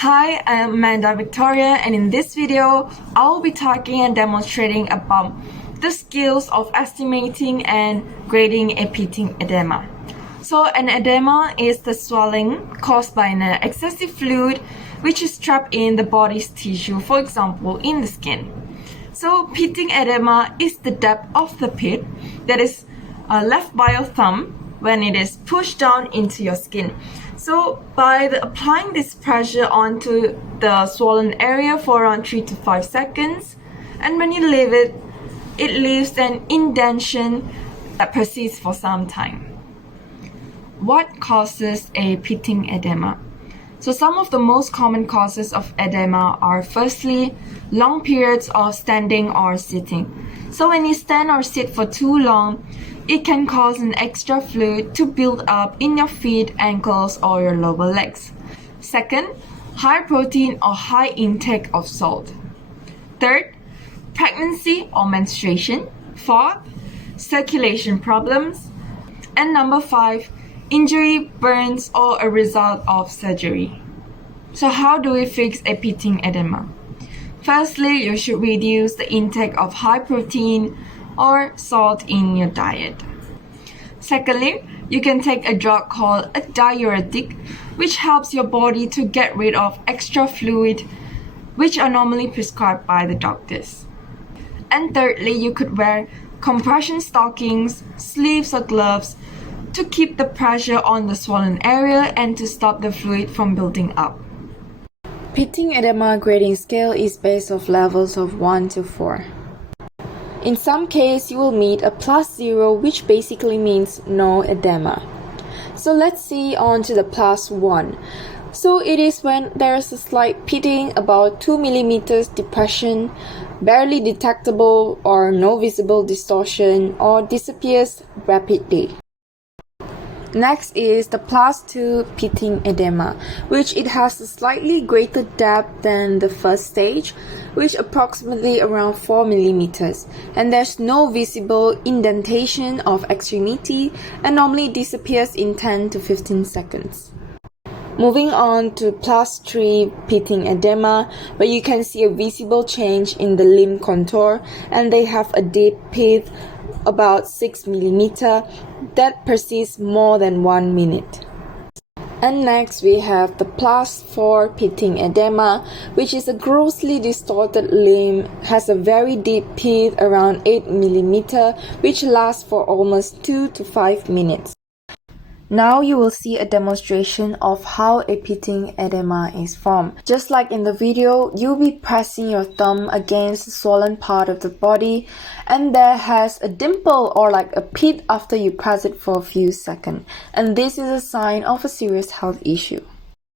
Hi, I'm Amanda Victoria, and in this video, I'll be talking and demonstrating about the skills of estimating and grading a pitting edema. So an edema is the swelling caused by an excessive fluid which is trapped in the body's tissue, for example, in the skin. So pitting edema is the depth of the pit that is left by your thumb when it is pushed down into your skin. So by applying this pressure onto the swollen area for around 3 to 5 seconds, and when you leave it, it leaves an indentation that persists for some time. What causes a pitting edema? So some of the most common causes of edema are firstly, long periods of standing or sitting. So when you stand or sit for too long, it can cause an extra fluid to build up in your feet, ankles, or your lower legs. Second, high protein or high intake of salt. Third, pregnancy or menstruation. Fourth, circulation problems. And number 5, injury, burns, or a result of surgery. So how do we fix a pitting edema? Firstly, you should reduce the intake of high protein or salt in your diet. Secondly, you can take a drug called a diuretic, which helps your body to get rid of extra fluid, which are normally prescribed by the doctors. And thirdly, you could wear compression stockings, sleeves, or gloves to keep the pressure on the swollen area and to stop the fluid from building up. Pitting edema grading scale is based off levels of 1 to 4. In some cases, you will meet a +0, which basically means no edema. So let's see on to the +1. So it is when there is a slight pitting, about 2 millimeters depression, barely detectable or no visible distortion, or disappears rapidly. Next is the +2 pitting edema, which it has a slightly greater depth than the first stage, which approximately around 4 millimeters, and there's no visible indentation of extremity and normally disappears in 10 to 15 seconds. Moving on to +3 pitting edema, where you can see a visible change in the limb contour and they have a deep pit about 6 millimeter that persists more than 1 minute. And next we have the +4 pitting edema, which is a grossly distorted limb, has a very deep pit around 8 millimeter, which lasts for almost 2 to 5 minutes. Now you will see a demonstration of how a pitting edema is formed. Just like in the video, you'll be pressing your thumb against the swollen part of the body, and there has a dimple or like a pit after you press it for a few seconds. And this is a sign of a serious health issue.